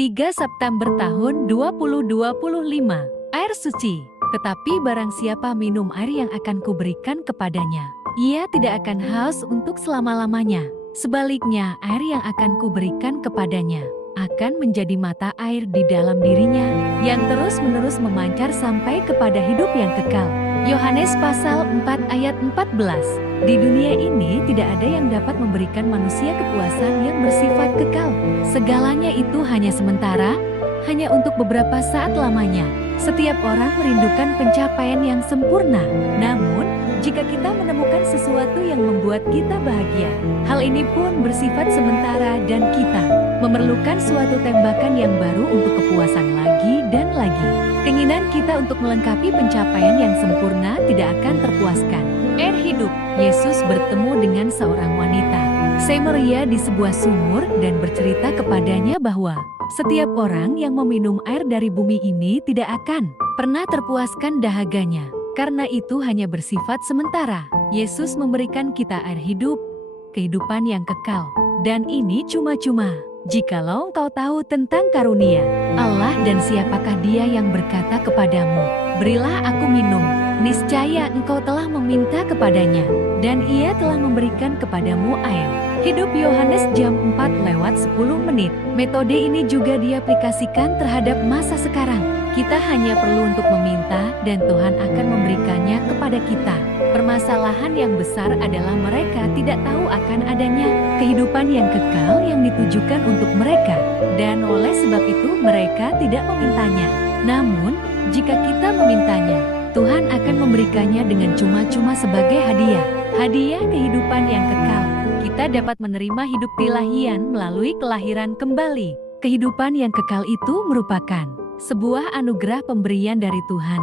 3 September tahun 2025. Air suci. Tetapi barang siapa minum air yang akan kuberikan kepadanya, ia tidak akan haus untuk selama-lamanya. Sebaliknya, air yang akan kuberikan kepadanya akan menjadi mata air di dalam dirinya, yang terus-menerus memancar sampai kepada hidup yang kekal. Yohanes pasal 4 ayat 14. Di dunia ini tidak ada yang dapat memberikan manusia kepuasan yang bersifat kekal. Segalanya itu hanya sementara, hanya untuk beberapa saat lamanya. Setiap orang merindukan pencapaian yang sempurna. Namun, jika kita menemukan sesuatu yang membuat kita bahagia, hal ini pun bersifat sementara dan kita memerlukan suatu tembakan yang baru untuk kepuasan lagi dan lagi. Keinginan kita untuk melengkapi pencapaian yang sempurna tidak akan terpuaskan. Air hidup. Yesus bertemu dengan seorang wanita Samaria di sebuah sumur dan bercerita kepadanya bahwa setiap orang yang meminum air dari bumi ini tidak akan pernah terpuaskan dahaganya, karena itu hanya bersifat sementara. Yesus memberikan kita air hidup, kehidupan yang kekal, dan ini cuma-cuma jikalau engkau tahu tentang karunia Allah dan siapakah Dia yang berkata kepadamu, "Berilah aku minum." Niscaya engkau telah meminta kepadanya, dan Ia telah memberikan kepadamu air hidup. Yohanes jam 4:10. Metode ini juga diaplikasikan terhadap masa sekarang. Kita hanya perlu untuk meminta dan Tuhan akan memberikannya kepada kita. Permasalahan yang besar adalah mereka tidak tahu akan adanya kehidupan yang kekal yang ditujukan untuk mereka, dan oleh sebab itu mereka tidak memintanya. Namun, jika kita memintanya, Tuhan akan memberikannya dengan cuma-cuma sebagai hadiah. Hadiah kehidupan yang kekal. Kita dapat menerima hidup ilahian melalui kelahiran kembali. Kehidupan yang kekal itu merupakan sebuah anugerah pemberian dari Tuhan.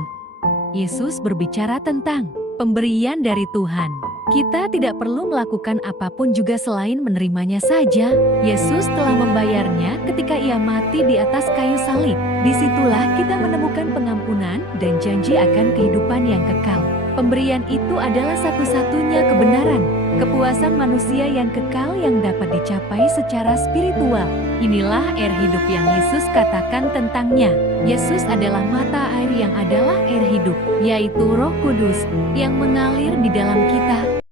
Yesus berbicara tentang pemberian dari Tuhan. Kita tidak perlu melakukan apapun juga selain menerimanya saja. Yesus telah membayarnya ketika Ia mati di atas kayu salib. Disitulah kita menemukan pengampunan dan janji akan kehidupan yang kekal. Pemberian itu adalah satu-satunya kebenaran, kepuasan manusia yang kekal yang dapat dicapai secara spiritual. Inilah air hidup yang Yesus katakan tentangnya. Yesus adalah mata air yang adalah air hidup, yaitu Roh Kudus yang mengalir di dalam kita